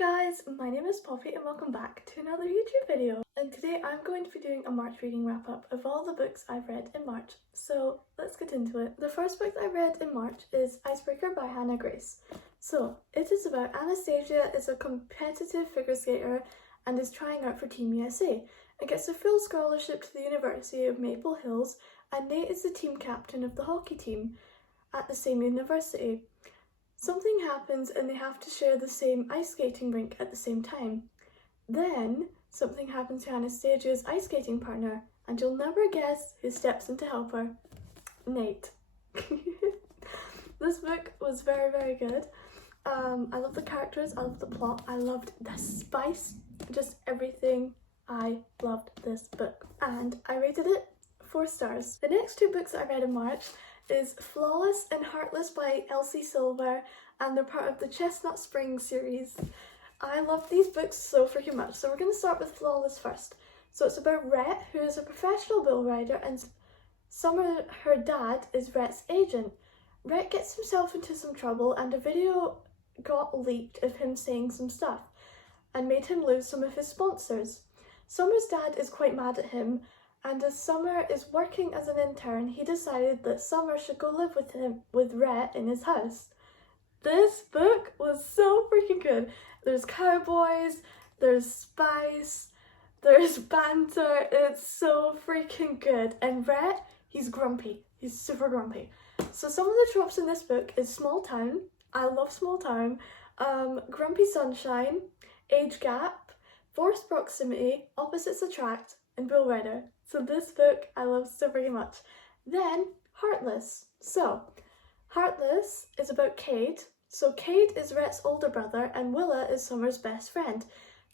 guys, my name is Poppy and welcome back to another YouTube video. And today I'm going to be doing a March reading wrap up of all the books I've read in March. So let's get into it. The first book I read in March is Icebreaker by Hannah Grace. So it is about Anastasia is a competitive figure skater and is trying out for Team USA and gets a full scholarship to the University of Maple Hills, and Nate is the team captain of the hockey team at the same university. Something happens and they have to share the same ice skating rink at the same time. Then something happens to Anastasia's ice skating partner, and you'll never guess who steps in to help her. Nate. This book was very, very good. I love the characters, I love the plot, I loved the spice, just everything. I loved this book and I rated it 4 stars. The next 2 books I read in March is Flawless and Heartless by Elsie Silver, and they're part of the Chestnut Springs series. I love these books so freaking much, so we're going to start with Flawless first. So it's about Rhett, who is a professional bull rider, and Summer, her dad, is Rhett's agent. Rhett gets himself into some trouble and a video got leaked of him saying some stuff and made him lose some of his sponsors. Summer's dad is quite mad at him, and as Summer is working as an intern, he decided that Summer should go live with Rhett in his house. This book was so freaking good. There's cowboys, there's spice, there's banter. It's so freaking good. And Rhett, he's grumpy. He's super grumpy. So some of the tropes in this book is small town. I love small town. Grumpy sunshine, age gap, forced proximity, opposites attract, and bull rider. So this book I love so very much. Then Heartless. So Heartless is about Cade. So Cade is Rhett's older brother and Willa is Summer's best friend.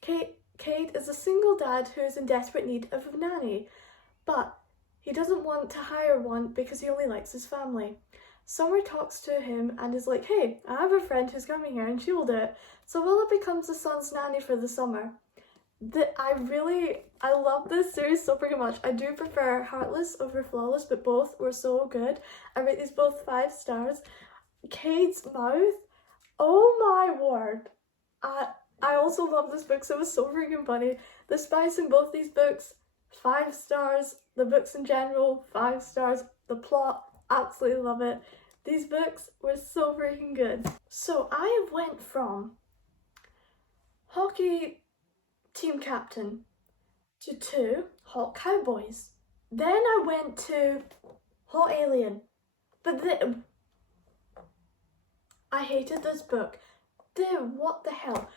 Cade is a single dad who is in desperate need of a nanny, but he doesn't want to hire one because he only likes his family. Summer talks to him and is like, hey, I have a friend who's coming here and she will do it. So Willa becomes the son's nanny for the summer. I love this series so freaking much. I do prefer Heartless over Flawless, but both were so good. I rate these both 5 stars. Cade's mouth, oh my word. I also love this book, so it was so freaking funny. The spice in both these books, 5 stars. The books in general, 5 stars. The plot, absolutely love it. These books were so freaking good. So I went from hockey team captain to 2 hot cowboys. Then I went to hot alien. But I hated this book. What the hell?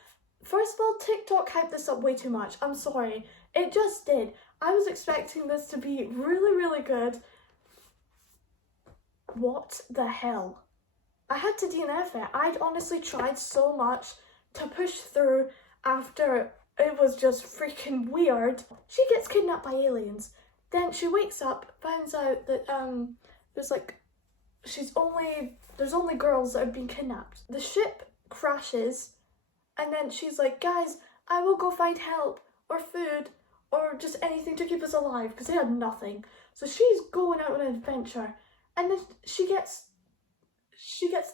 First of all, TikTok hyped this up way too much. I'm sorry. It just did. I was expecting this to be really, really good. What the hell? I had to DNF it. I'd honestly tried so much to push through after it was just freaking weird. She gets kidnapped by aliens. Then she wakes up, finds out that there's only girls that have been kidnapped. The ship crashes, and then she's like, guys, I will go find help or food or just anything to keep us alive, because they had nothing. So she's going out on an adventure, and then she gets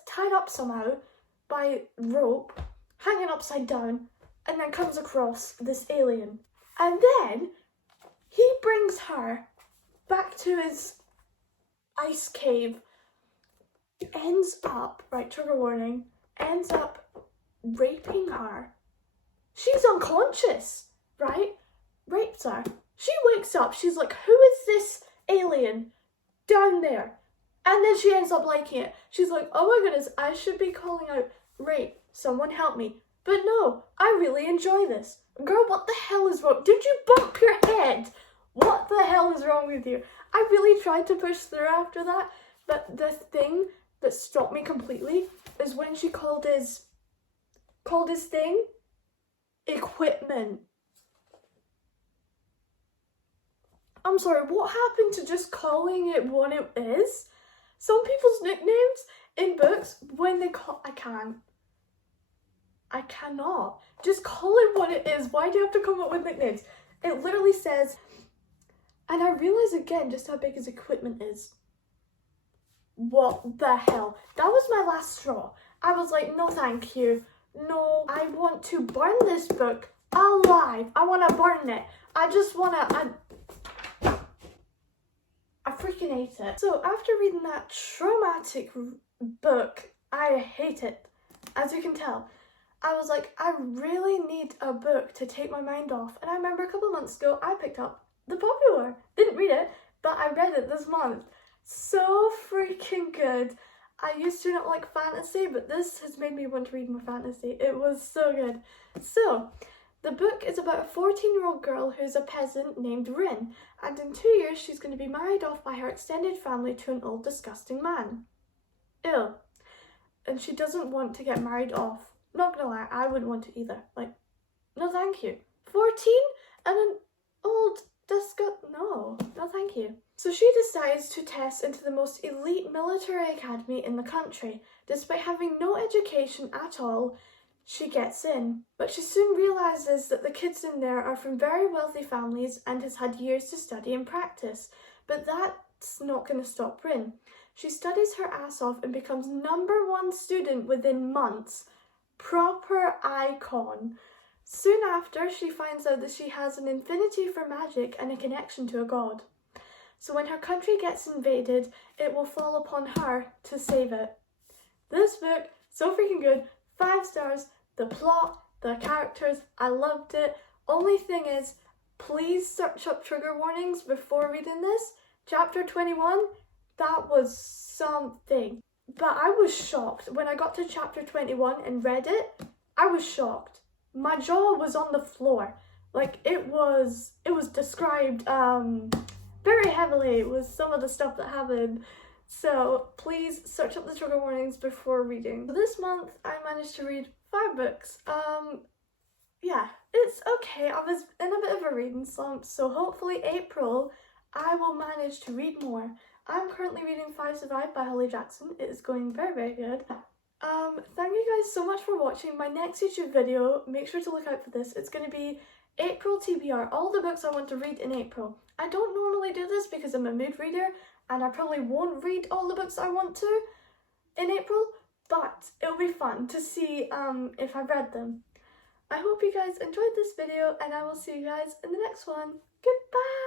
tied up somehow by rope, hanging upside down, and then comes across this alien. And then he brings her back to his ice cave, ends up, right, trigger warning, ends up raping her. She's unconscious, right? Rapes her. She wakes up, she's like, who is this alien down there? And then she ends up liking it. She's like, oh my goodness, I should be calling out rape. Someone help me. But no, I really enjoy this. Girl, what the hell is wrong? Did you bump your head? What the hell is wrong with you? I really tried to push through after that, but the thing that stopped me completely is when she called his thing equipment. I'm sorry, what happened to just calling it what it is? Some people's nicknames in books, when they call... I cannot. Just call it what it is. Why do you have to come up with nicknames? It literally says, and I realize again just how big his equipment is. What the hell? That was my last straw. I was like, no thank you. no, I want to burn this book alive. I want to burn it. I just want to, I freaking hate it. So after reading that traumatic book, I hate it. As you can tell, I was like, I really need a book to take my mind off. And I remember a couple of months ago, I picked up The Poppy War. Didn't read it, but I read it this month. So freaking good. I used to not like fantasy, but this has made me want to read more fantasy. It was so good. So, the book is about a 14-year-old girl who's a peasant named Rin, and in 2 years she's going to be married off by her extended family to an old disgusting man. Ew. And she doesn't want to get married off. Not gonna lie, I wouldn't want to either. Like, no thank you. 14? And an old no thank you. So she decides to test into the most elite military academy in the country. Despite having no education at all, she gets in. But she soon realises that the kids in there are from very wealthy families and has had years to study and practice. But that's not going to stop Rin. She studies her ass off and becomes #1 student within months. Proper icon. Soon after, she finds out that she has an affinity for magic and a connection to a god. So when her country gets invaded, it will fall upon her to save it. This book, so freaking good. 5 stars. The plot, the characters, I loved it. Only thing is, please search up trigger warnings before reading this. Chapter 21, that was something. But I was shocked. When I got to chapter 21 and read it, I was shocked. My jaw was on the floor. Like, it was described very heavily with some of the stuff that happened. So please search up the trigger warnings before reading. This month I managed to read 5 books. Yeah, it's okay. I was in a bit of a reading slump, so hopefully April I will manage to read more. I'm currently reading 5 Survive by Holly Jackson. It is going very, very good. Thank you guys so much for watching. My next YouTube video, make sure to look out for this. It's going to be April TBR, all the books I want to read in April. I don't normally do this because I'm a mood reader and I probably won't read all the books I want to in April, but it'll be fun to see if I've read them. I hope you guys enjoyed this video and I will see you guys in the next one. Goodbye!